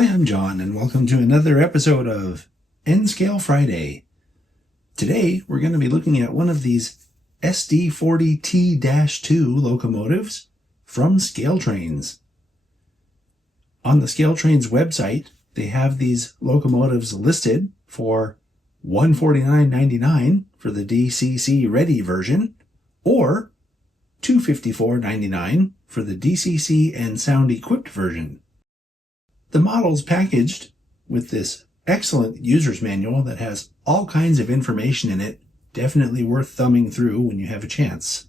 Hi, I'm John, and welcome to another episode of N-Scale Friday. Today, we're going to be looking at one of these SD40T-2 locomotives from Scale Trains. On the Scale Trains website, they have these locomotives listed for $149.99 for the DCC Ready version, or $254.99 for the DCC and Sound Equipped version. The model's packaged with this excellent user's manual that has all kinds of information in it, definitely worth thumbing through when you have a chance.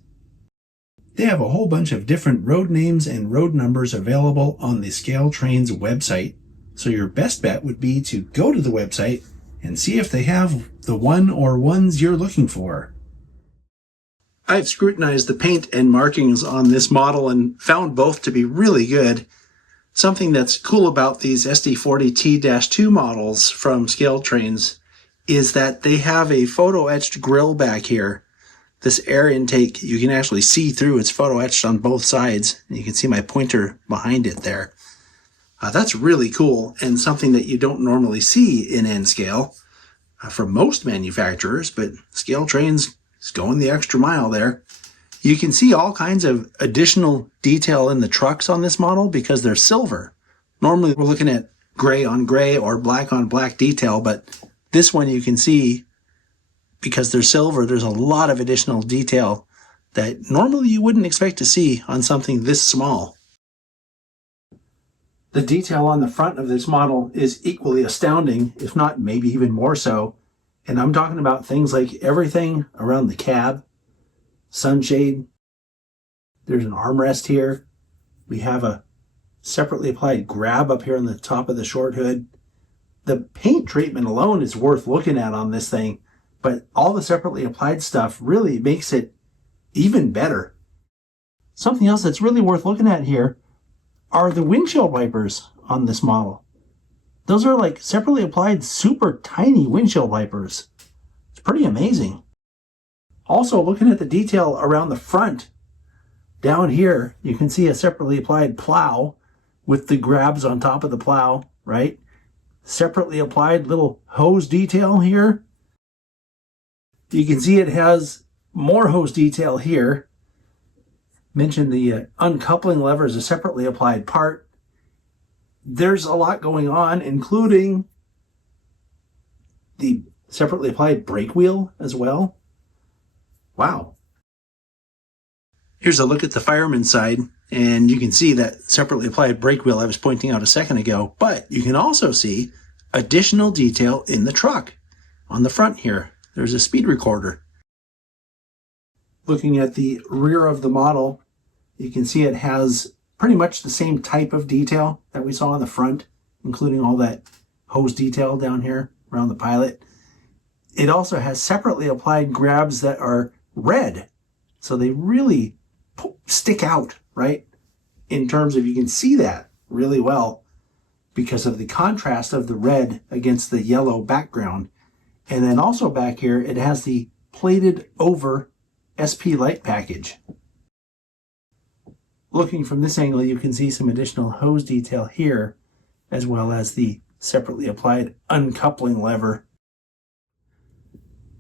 They have a whole bunch of different road names and road numbers available on the Scale Trains website, so your best bet would be to go to the website and see if they have the one or ones you're looking for. I've scrutinized the paint and markings on this model and found both to be really good. Something that's cool about these SD40T-2 models from Scale Trains is that they have a photo-etched grill back here. This air intake, you can actually see through. It's photo-etched on both sides. And you can see my pointer behind it there. That's really cool and something that you don't normally see in N-Scale from most manufacturers, but Scale Trains is going the extra mile there. You can see all kinds of additional detail in the trucks on this model because they're silver. Normally we're looking at gray on gray or black on black detail, but this one you can see because they're silver, there's a lot of additional detail that normally you wouldn't expect to see on something this small. The detail on the front of this model is equally astounding, if not maybe even more so. And I'm talking about things like everything around the cab, sunshade. There's an armrest here. We have a separately applied grab up here on the top of the short hood. The paint treatment alone is worth looking at on this thing, but all the separately applied stuff really makes it even better. Something else that's really worth looking at here are the windshield wipers on this model. Those are like separately applied super tiny windshield wipers. It's pretty amazing. Also, looking at the detail around the front, down here, you can see a separately applied plow with the grabs on top of the plow, right? Separately applied little hose detail here. You can see it has more hose detail here. Mentioned the uncoupling lever is a separately applied part. There's a lot going on, including the separately applied brake wheel as well. Wow. Here's a look at the fireman's side, and you can see that separately applied brake wheel I was pointing out a second ago, but you can also see additional detail in the truck. On the front here, there's a speed recorder. Looking at the rear of the model, you can see it has pretty much the same type of detail that we saw on the front, including all that hose detail down here around the pilot. It also has separately applied grabs that are red, so they really stick out, right? In terms of, you can see that really well because of the contrast of the red against the yellow background. And then also back here, it has the plated over SP light package. Looking from this angle, you can see some additional hose detail here, as well as the separately applied uncoupling lever.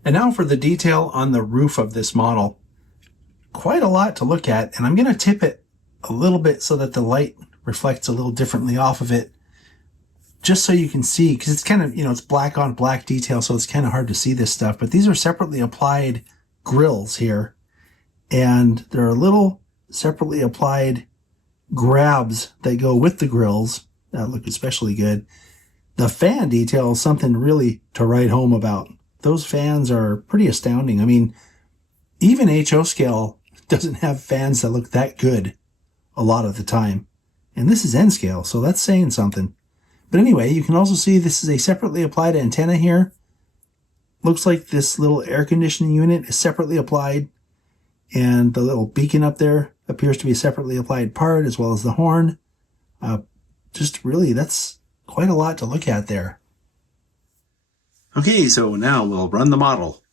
And now for the detail on the roof of this model. Quite a lot to look at, and I'm going to tip it a little bit so that the light reflects a little differently off of it, just so you can see, because it's kind of, it's black on black detail, so it's kind of hard to see this stuff. But these are separately applied grills here, and there are little separately applied grabs that go with the grills that look especially good. The fan detail is something really to write home about. Those fans are pretty astounding. I mean, even HO scale doesn't have fans that look that good a lot of the time. And this is N scale, so that's saying something. But anyway, you can also see this is a separately applied antenna here. Looks like this little air conditioning unit is separately applied. And the little beacon up there appears to be a separately applied part, as well as the horn. Just really, that's quite a lot to look at there. Okay, so now we'll run the model.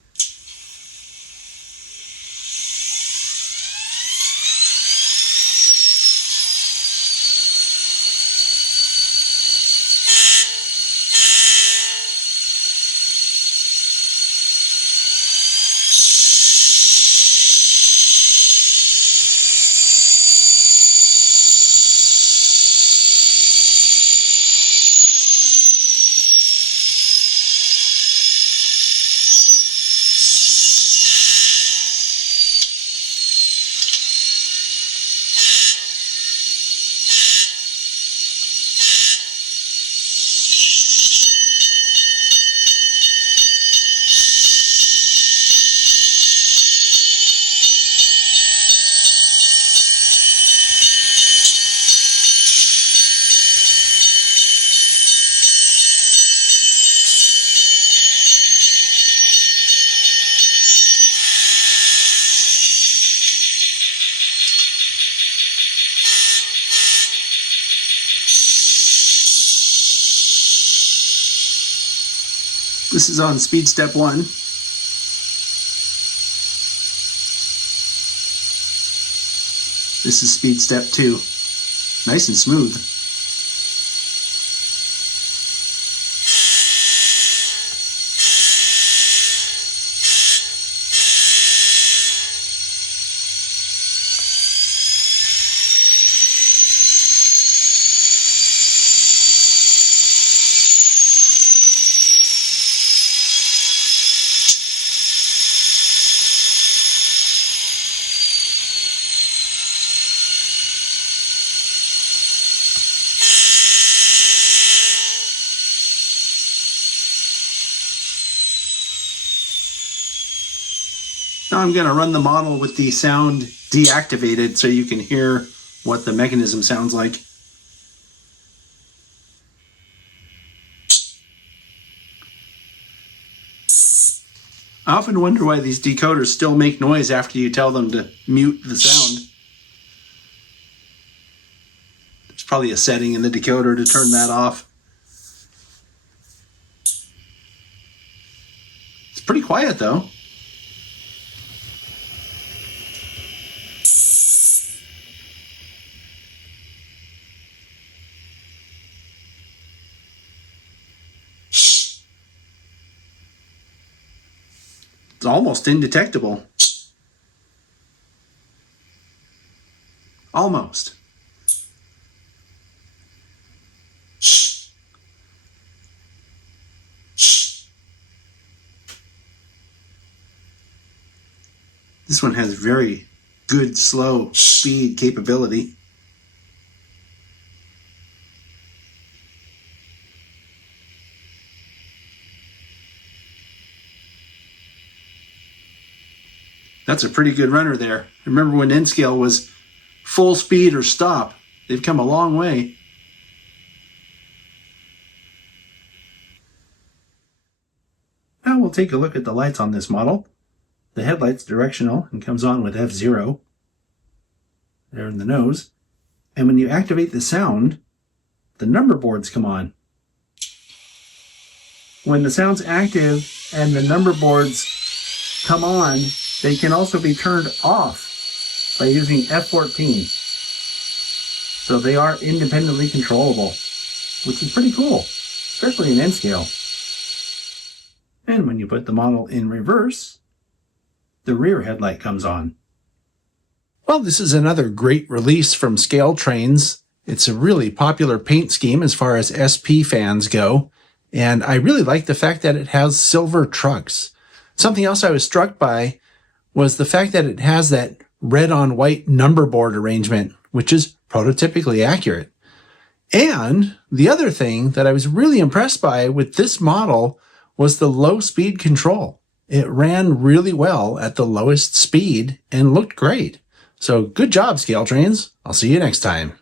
This is on speed step 1. This is speed step 2. Nice and smooth. Now I'm going to run the model with the sound deactivated so you can hear what the mechanism sounds like. I often wonder why these decoders still make noise after you tell them to mute the sound. There's probably a setting in the decoder to turn that off. It's pretty quiet though. It's almost indetectable. Almost. This one has very good slow speed capability. That's a pretty good runner there. Remember when N-Scale was full speed or stop? They've come a long way. Now we'll take a look at the lights on this model. The headlight's directional and comes on with F0. There in the nose. And when you activate the sound, the number boards come on. When the sound's active and the number boards come on, they can also be turned off by using F14. So they are independently controllable, which is pretty cool, especially in N-Scale. And when you put the model in reverse, the rear headlight comes on. Well, this is another great release from Scale Trains. It's a really popular paint scheme as far as SP fans go, and I really like the fact that it has silver trucks. Something else I was struck by was the fact that it has that red on white number board arrangement, which is prototypically accurate. And the other thing that I was really impressed by with this model was the low speed control. It ran really well at the lowest speed and looked great. So good job, Scale Trains. I'll see you next time.